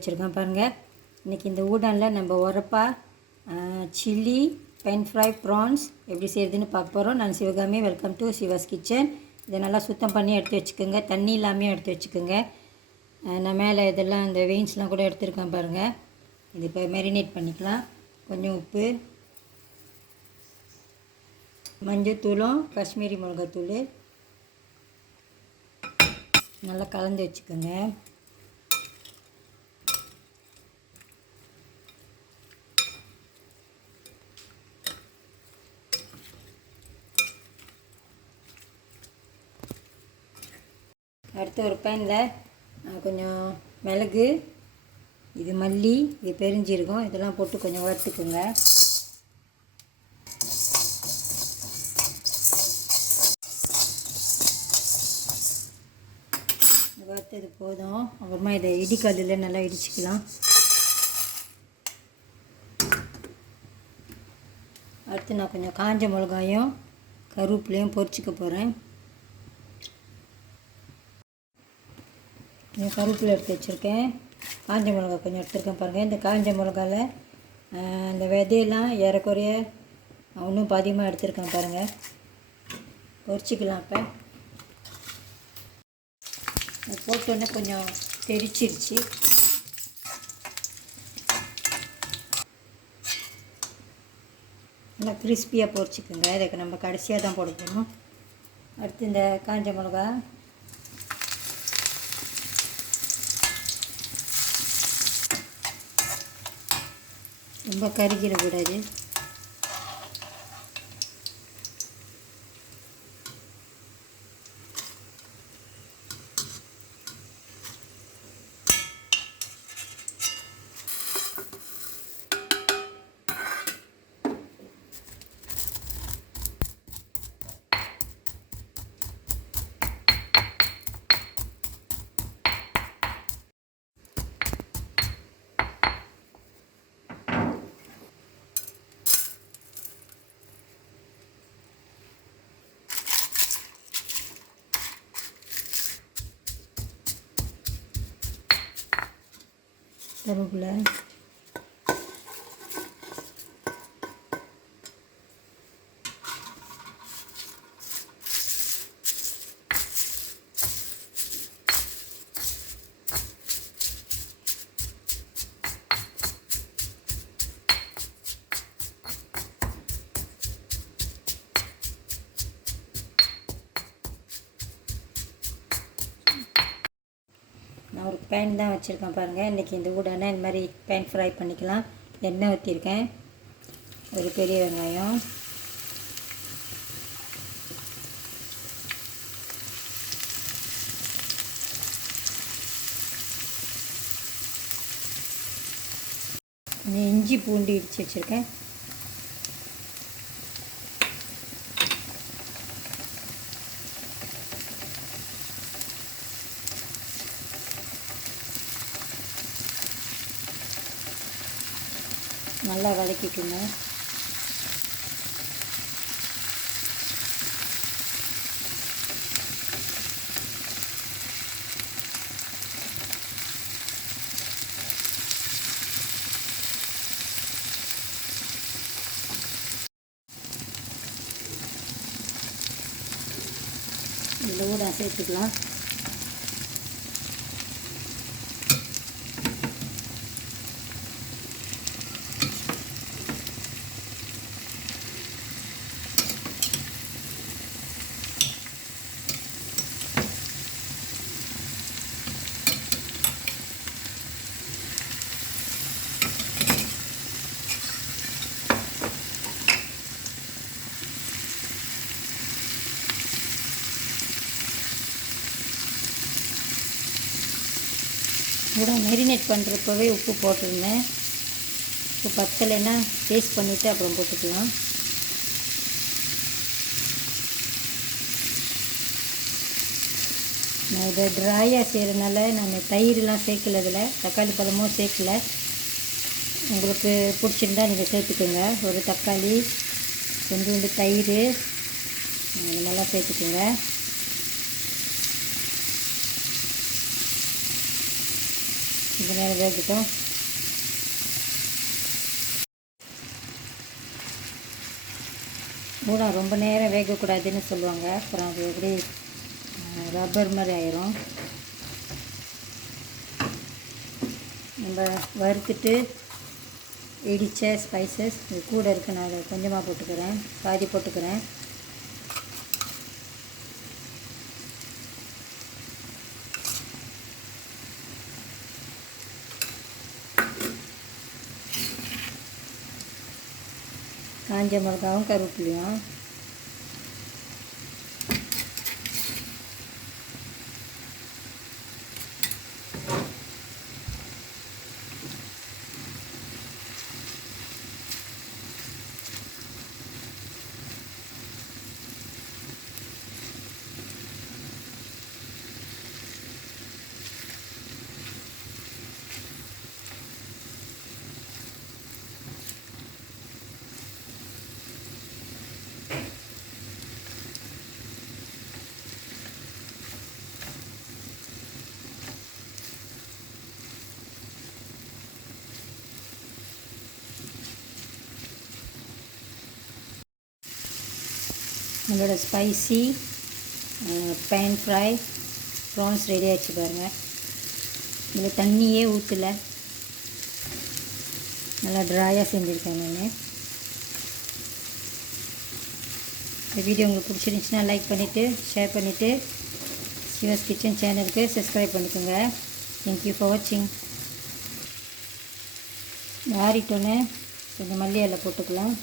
வச்சுருக்கேன் பாருங்கள். இன்றைக்கி இந்த ஊடனில் நம்ம உரப்பாக சில்லி பென் ஃப்ரை ப்ரான்ஸ் எப்படி செய்கிறதுன்னு பார்க்க போகிறோம். நான் Sivakami. Welcome to Siva's kitchen. இதை நல்லா சுத்தம் பண்ணி எடுத்து வச்சுக்கோங்க. தண்ணி இல்லாமல் எடுத்து வச்சுக்கோங்க. நான் மேலே இதெல்லாம் இந்த வெயின்ஸ்லாம் கூட எடுத்துருக்கேன் பாருங்கள். இது இப்போ மேரினேட் பண்ணிக்கலாம். கொஞ்சம் உப்பு, மஞ்சத்தூளும் காஷ்மீரி மிளகாத்தூள் நல்லா கலந்து வச்சுக்கோங்க. அடுத்து ஒரு பேனில் கொஞ்சம் மிளகு, இது மல்லி, இது பெருஞ்சீரகம் இதெல்லாம் போட்டு கொஞ்சம் வறுத்துக்குங்க. வறுத்தது போதும். அப்புறமா இதை இடிக்கல்லில் நல்லா இடிச்சிக்கலாம். அடுத்து நான் கொஞ்சம் காஞ்ச மிளகாயும் கருவேப்பிலையும் பொரிச்சிக்க போகிறேன். கொஞ்சம் கருவேப்பிலை எடுத்து வச்சுருக்கேன். காஞ்ச மிளகா கொஞ்சம் எடுத்துருக்கேன் பாருங்கள். இந்த காஞ்ச மிளகாவில் இந்த விதையெல்லாம் ஏறக்குறைய இன்னும் அதிகமாக எடுத்துருக்கேன் பாருங்கள். பொரிச்சிக்கலாம். இப்போ போட்டோன்னே கொஞ்சம் தெரிச்சிருச்சு. நல்லா கிறிஸ்பியாக பொரிச்சிக்கோங்க. இதுக்கு நம்ம கடைசியாக தான் போட போகணும். அடுத்து இந்த காஞ்ச மிளகா ரொம்ப கருகிடக்கூடாது. கருவேப்பிலை, நான் ஒரு பேன் தான் வச்சுருக்கேன் பாருங்கள். இன்றைக்கி இந்த ஊடான இந்த மாதிரி பேன் ஃப்ரை பண்ணிக்கலாம். எண்ணெய் ஊற்றிருக்கேன். ஒரு பெரிய வெங்காயம், கொஞ்சம் இஞ்சி பூண்டு இடித்து வச்சுருக்கேன். நல்லா வதக்கிக்குங்க. இதில் கூட சேர்த்துக்கலாம். கூட மேரினேட் பண்ணுறப்பவே உப்பு போட்டிருந்தேன். உப்பு பத்தலைன்னா டேஸ்ட் பண்ணிவிட்டு அப்புறம் போட்டுக்கலாம். நான் இதை ட்ராயாக செய்கிறதுனால நான் தயிரெலாம் சேர்க்கல. இதில் தக்காளி பழமும் சேர்க்கல. உங்களுக்கு பிடிச்சிருந்தா நீங்கள் சேர்த்துக்கோங்க. ஒரு தக்காளி, கொஞ்சோண்டு தயிர் இது நல்லா சேர்த்துக்கோங்க. கொஞ்சம் நேரம் வேகட்டும். ஊடான் ரொம்ப நேரம் வேகக்கூடாதுன்னு சொல்லுவாங்க. அப்புறம் அது எப்படி ரப்பர் மாதிரி ஆயிரும். நம்ம வறுத்துட்டு இடித்த ஸ்பைசஸ் இது கூட இருக்குது. நான் அதை கொஞ்சமாக போட்டுக்கிறேன், பாதி போட்டுக்கிறேன். காஞ்ச மிளகாவும் கருவேப்பிலையும் நம்மளோட spicy pan fry prawns ready ஆகிடுச்சு பாருங்கள். இதில் தண்ணியே ஊற்றலை, நல்லா ட்ராயாக செஞ்சுருக்கேன் நான். இந்த வீடியோ உங்களுக்கு பிடிச்சிருந்துச்சுன்னா லைக் பண்ணிவிட்டு ஷேர் பண்ணிவிட்டு சிவாஸ் கிச்சன் சேனலுக்கு சப்ஸ்கிரைப் பண்ணிக்கோங்க. தேங்க்யூ ஃபார் வாட்சிங். ஆறிட்டோன்னே கொஞ்சம் மல்லி இலை போட்டுக்கலாம்.